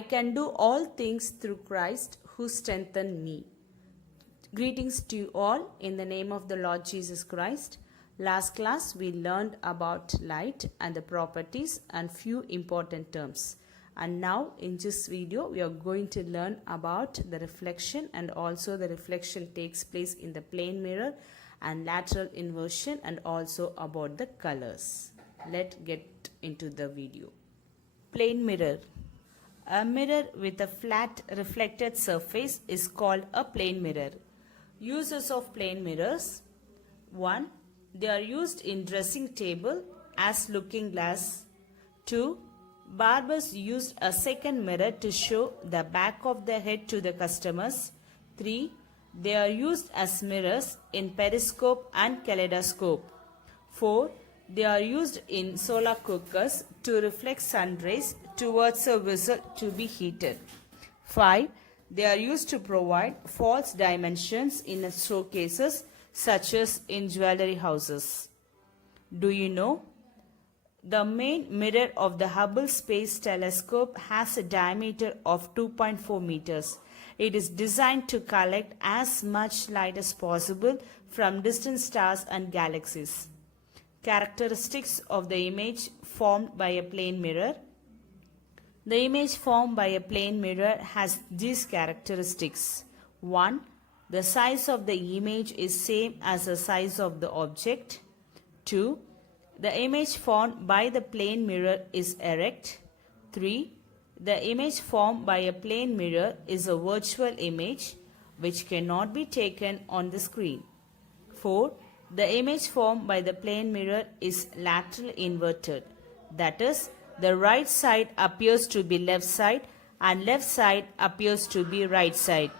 I can do all things through Christ who strengthened me. Greetings to you all in the name of the Lord Jesus Christ. Last class we learned about light and the properties and few important terms. And now in this video we are going to learn about the reflection, and also the reflection takes place in the plane mirror and lateral inversion, and also about the colors. Let's get into the video. Plane mirror. A mirror with a flat reflected surface is called a plane mirror. Uses of plane mirrors. 1. They are used in dressing table as looking glass. 2. Barbers used a second mirror to show the back of the head to the customers. 3. They are used as mirrors in periscope and kaleidoscope. 4. They are used in solar cookers to reflect sun rays towards a vessel to be heated. 5. They are used to provide false dimensions in showcases such as in jewelry houses. Do you know? The main mirror of the Hubble Space Telescope has a diameter of 2.4 meters. It is designed to collect as much light as possible from distant stars and galaxies. Characteristics of the image formed by a plane mirror. The image formed by a plane mirror has these characteristics. 1. The size of the image is same as the size of the object. 2. The image formed by the plane mirror is erect. 3. The image formed by a plane mirror is a virtual image which cannot be taken on the screen. 4. The image formed by the plane mirror is lateral inverted. That is, the right side appears to be left side and left side appears to be right side.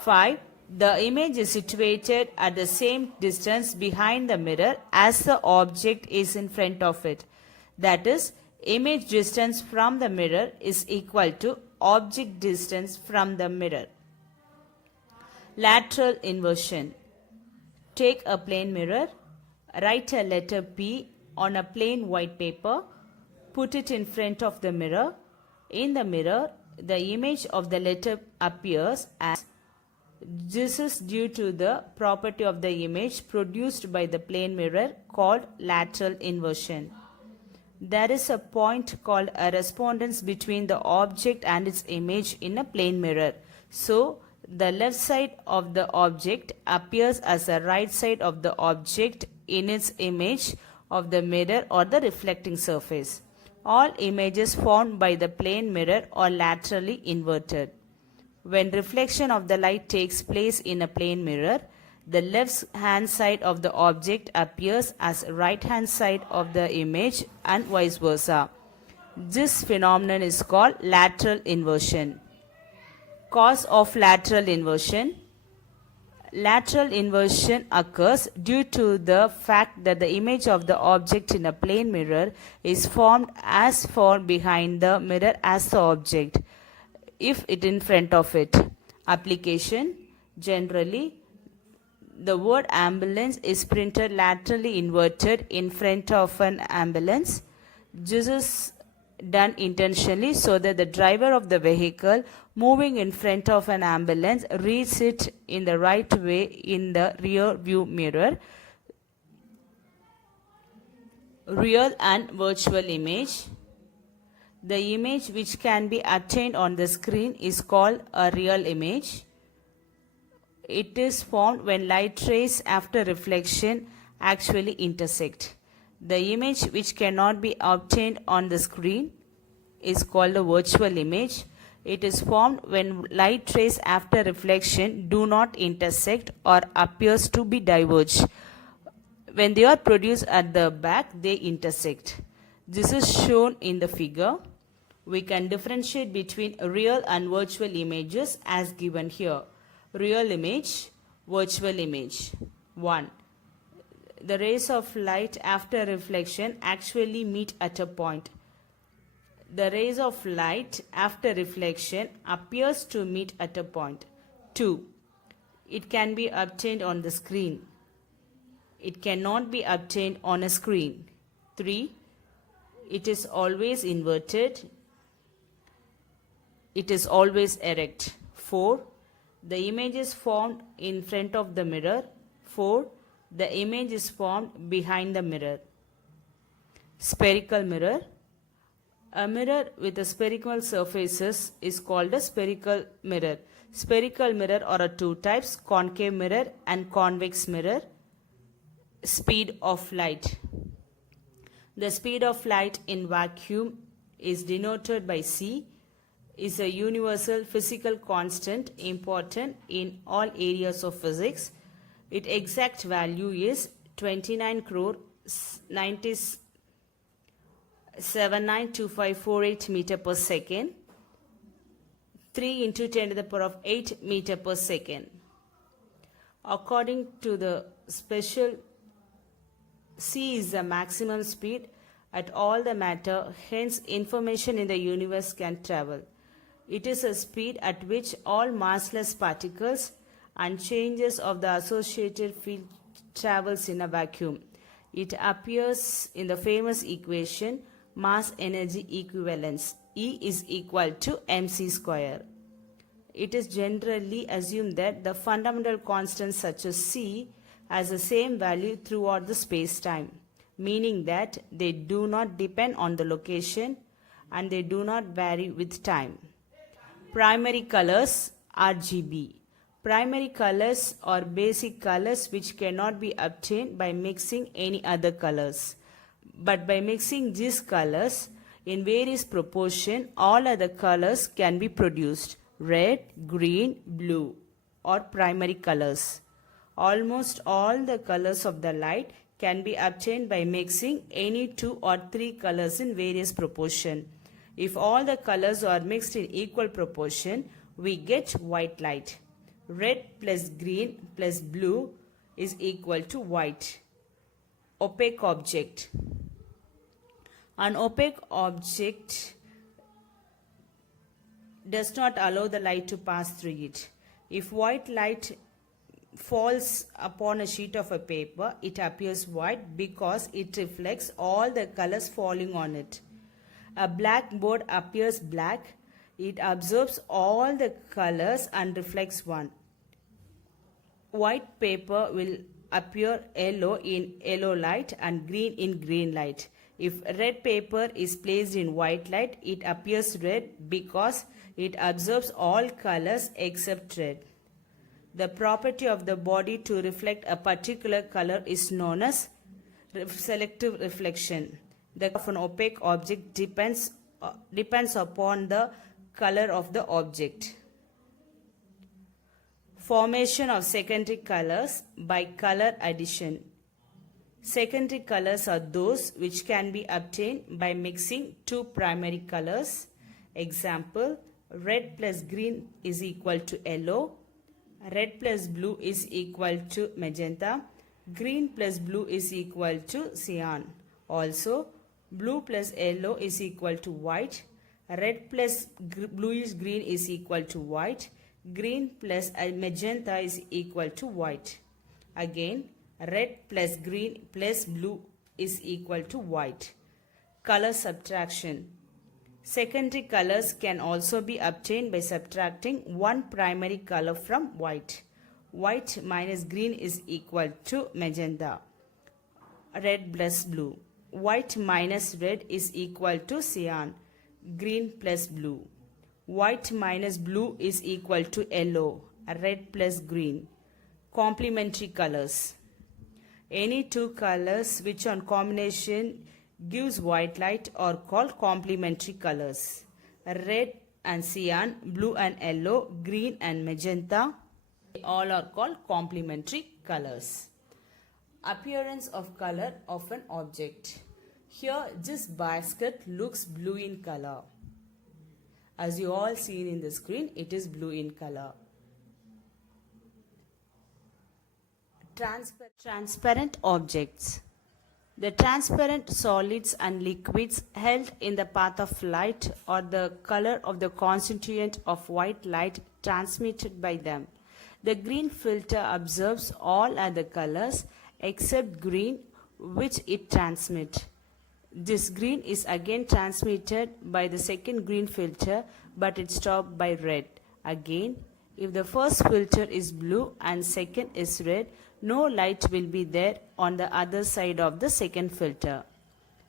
5. The image is situated at the same distance behind the mirror as the object is in front of it. That is, image distance from the mirror is equal to object distance from the mirror. Lateral inversion. Take a plane mirror, write a letter P on a plain white paper, put it in front of the mirror. In the mirror, the image of the letter appears as. This is due to the property of the image produced by the plane mirror called lateral inversion. There is a point called a respondence between the object and its image in a plane mirror. So, the left side of the object appears as the right side of the object in its image of the mirror or the reflecting surface. All images formed by the plane mirror are laterally inverted. When reflection of the light takes place in a plane mirror, the left hand side of the object appears as right hand side of the image and vice versa. This phenomenon is called lateral inversion. Cause of lateral inversion. Lateral inversion occurs due to the fact that the image of the object in a plane mirror is formed as far behind the mirror as the object, if it in front of it. Application. Generally, the word ambulance is printed laterally inverted in front of an ambulance. This is done intentionally so that the driver of the vehicle moving in front of an ambulance reads it in the right way in the rear view mirror. Real and virtual image. The image which can be obtained on the screen is called a real image. It is formed when light rays after reflection actually intersect. The image which cannot be obtained on the screen is called a virtual image. It is formed when light rays after reflection do not intersect or appears to be diverged. When they are produced at the back, they intersect. This is shown in the figure. We can differentiate between real and virtual images as given here. Real image, virtual image. 1. The rays of light after reflection actually meet at a point. The rays of light after reflection appears to meet at a point. 2. It can be obtained on the screen. It cannot be obtained on a screen. 3. It is always inverted. it is always erect. 4. The image is formed in front of the mirror. 4. The image is formed behind the mirror. Spherical mirror. A mirror with a spherical surfaces is called a spherical mirror. Spherical mirror are two types, concave mirror and convex mirror. Speed of light. The speed of light in vacuum is denoted by C, is a universal physical constant important in all areas of physics. Its exact value is 29 crore 792548 meter per second, 3 into 10 to the power of 8 meter per second. According to the special, C is the maximum speed at all the matter, hence information in the universe can travel. It is a speed at which all massless particles and changes of the associated field travels in a vacuum. It appears in the famous equation mass energy equivalence. E is equal to mc square. It is generally assumed that the fundamental constants such as C has the same value throughout the space-time, meaning that they do not depend on the location and they do not vary with time. Primary colors RGB. Primary colors are basic colors which cannot be obtained by mixing any other colors. But by mixing these colors in various proportion, all other colors can be produced. Red, green, blue are primary colors. Almost all the colors of the light can be obtained by mixing any 2 or 3 colors in various proportion. If all the colors are mixed in equal proportion, we get white light. Red plus green plus blue is equal to white. Opaque object. An opaque object does not allow the light to pass through it. If white light falls upon a sheet of a paper, it appears white because it reflects all the colors falling on it. A blackboard appears black. It absorbs all the colors and reflects one. White paper will appear yellow in yellow light and green in green light. If red paper is placed in white light, it appears red because it absorbs all colors except red. The property of the body to reflect a particular color is known as selective reflection. The color of an opaque object depends upon the color of the object. Formation of secondary colors by color addition. Secondary colors are those which can be obtained by mixing 2 primary colors. Example, red plus green is equal to yellow. Red plus blue is equal to magenta. Green plus blue is equal to cyan. Also, blue plus yellow is equal to white. Red plus bluish green is equal to white. Green plus magenta is equal to white. Again, red plus green plus blue is equal to white. Color subtraction. Secondary colors can also be obtained by subtracting one primary color from white. White minus green is equal to magenta. Red plus blue. White minus red is equal to cyan. Green plus blue. White minus blue is equal to yellow. Red plus green. Complementary colors. Any 2 colors which on combination gives white light are called complementary colors. Red and cyan, blue and yellow, green and magenta, all are called complementary colors. Appearance of color of an object. Here this basket looks blue in color. As you all seen in the screen, it is blue in color. Transparent objects. The transparent solids and liquids held in the path of light or the color of the constituent of white light transmitted by them. The green filter absorbs all other colors except green, which it transmits. This green is again transmitted by the second green filter, but it stopped by red. Again, if the first filter is blue and second is red, no light will be there on the other side of the second filter.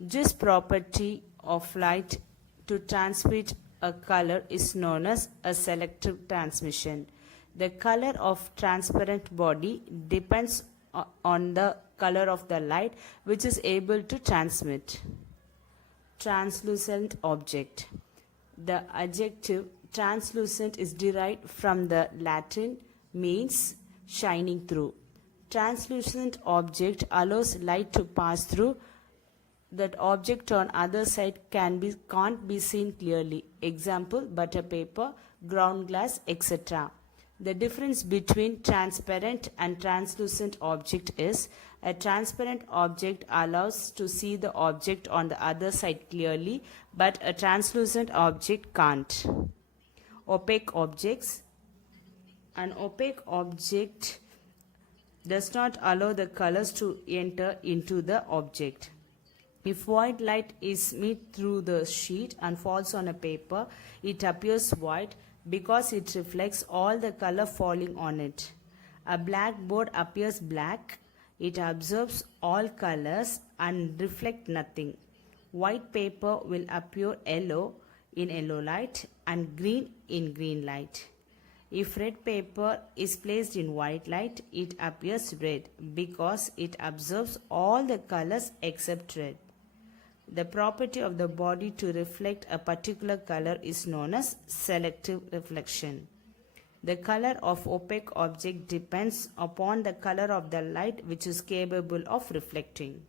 This property of light to transmit a color is known as a selective transmission. The color of transparent body depends on the color of the light which is able to transmit. Translucent object. The adjective translucent is derived from the Latin means shining through. Translucent object allows light to pass through. That object on other side can't be seen clearly. Example, butter paper, ground glass, etc. The difference between transparent and translucent object is a transparent object allows to see the object on the other side clearly, but a translucent object can't. Opaque objects. An opaque object does not allow the colors to enter into the object. If white light is met through the sheet and falls on a paper, it appears white because it reflects all the color falling on it. A blackboard appears black. It absorbs all colors and reflects nothing. White paper will appear yellow in yellow light and green in green light. If red paper is placed in white light, it appears red because it absorbs all the colors except red. The property of the body to reflect a particular color is known as selective reflection. The color of opaque object depends upon the color of the light which is capable of reflecting.